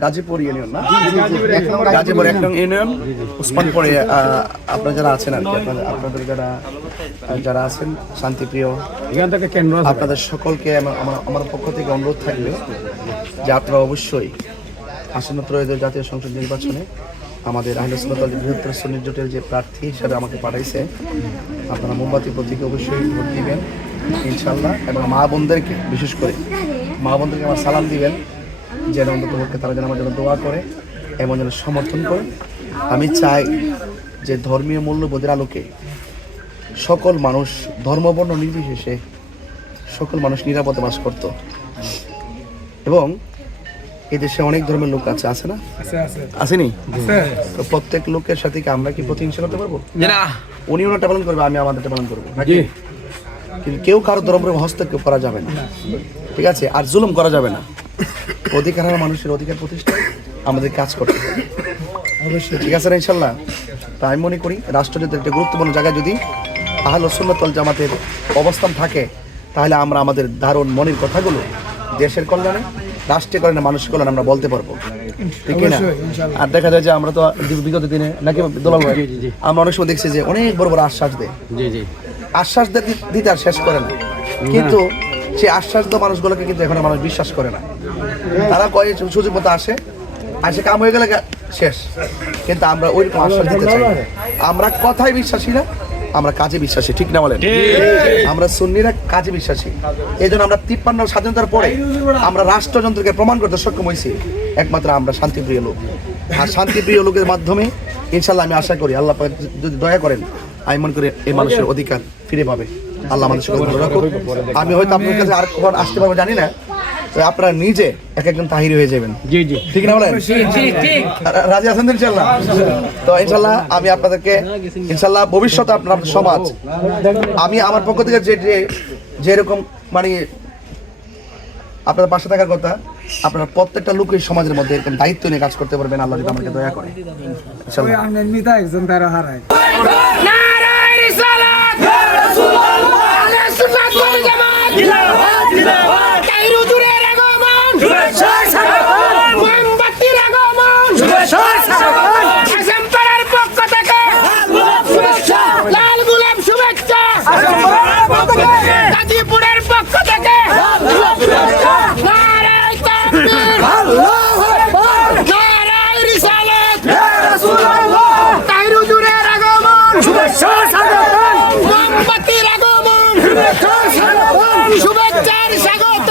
Gazipur union না? গাজীপুর 1 নং union উসমানপুরে আপনারা যারা আছেন আর কি, আপনাদের যারা আছেন শান্তিপ্রিয় এখান থেকে কেন্দ্র, আপনাদের সকলকে আমার পক্ষ থেকে অনুরোধ থাকবে যে আপনারা অবশ্যই আসন্ন ত্রয়োদশ জাতীয় সংসদ নির্বাচনে আমাদের আহলে সুন্নাত ওয়াল বৃহত্তর সুন্নি জোটের যে প্রার্থী হিসাবে আমাকে পাঠাইছে, আপনারা মোমবাতি প্রতীকে অবশ্যই ভোট দিবেন ইনশাল্লাহ। এবং মা বোনদেরকে, বিশেষ করে মা বোনদেরকে আমার সালাম দিবেন, যেন অন্ততপক্ষে তারা যেন আমার জন্য দোয়া করে এবং যেন সমর্থন করে। আমি চাই যে ধর্মীয় মূল্যবোধের আলোকে সকল মানুষ ধর্মবর্ণ নির্বিশেষে সকল মানুষ নিরাপদে বাস করত। এবং এই দেশে অনেক ধর্মের লোক আছে না? আসেনি? তো প্রত্যেক লোকের সাথে কি আমরা কি প্রতিহিংসা করতে পারবো? উনি ওনারটা পালন করবে, আমি আমাদেরটা পালন করবো নাকি? কিন্তু কেউ কারো ধর্মের হস্তক্ষেপ করা যাবে না, ঠিক আছে? আর জুলুম করা যাবে না। অধিকার মানুষের অধিকার প্রতিষ্ঠায় আমাদের কাজ করতে হবে অবশ্যই, ঠিক আছে না ইনশাল্লাহ? তা আমি মনে করি রাষ্ট্রযুদ্ধের একটা গুরুত্বপূর্ণ জায়গায় যদি আহলে সুন্নাত ওয়াল জামাতের অবস্থান থাকে, তাহলে আমরা আমাদের দারুণ মনের কথাগুলো দেশের কল্যাণে, রাষ্ট্রের কল্যাণে, মানুষের কল্যাণে আমরা বলতে পারবো, ঠিক না? আর দেখা যায় যে আমরা তো বিগত দিনে নাকি দোলাল ভাই, আমরা অনেক সময় দেখছি যে অনেক বড় বড় আশ্বাস দেয়, আশ্বাস দিতে আর শেষ করে না, কিন্তু সেই আশ্বাস দেওয়া মানুষগুলোকে কিন্তু এখন মানুষ বিশ্বাস করে না। তারা কয় সুযোগ মতো আসে কাম হয়ে গেলে শেষ, কিন্তু আমরা ওই রকম আশ্বাস দিতে চাই। আমরা কথায় বিশ্বাসী না, আমরা কাজে বিশ্বাসী, ঠিক না বলেন? আমরা সুন্নিরা কাজে বিশ্বাসী। এই জন্য আমরা 53 স্বাধীনতার পরে আমরা রাষ্ট্রযন্ত্রকে প্রমাণ করতে সক্ষম হয়েছি একমাত্র আমরা শান্তিপ্রিয় লোক। আর শান্তিপ্রিয় লোকের মাধ্যমে ইনশাল্লাহ আমি আশা করি আল্লাহ যদি দয়া করেন, আমি মনে করি এই মানুষের অধিকার ফিরে পাবে। আল্লাহ আমাদের সকল ভালো রাখুক। আমি হয়তো আপনার কাছে আর কখন আসতে পারবো জানি না, আপনারা নিজে এক একজন তাহিরি হয়ে যাবেন, ঠিক না বলেন? রাজি আছেন ইনশাল্লাহ? তো ইনশাল্লাহ আমি আপনাদেরকে ইনশাল্লাহ ভবিষ্যতে আপনার সমাজ, আমি আমার পক্ষ থেকে যেরকম মানে আপনাদের পাশে থাকার কথা, আপনারা প্রত্যেকটা লোক এই সমাজের মধ্যে এরকম দায়িত্ব নিয়ে কাজ করতে পারবেন, আল্লাহ যদি আমাকে দয়া করে শুভেচ্ছার স্বাগত।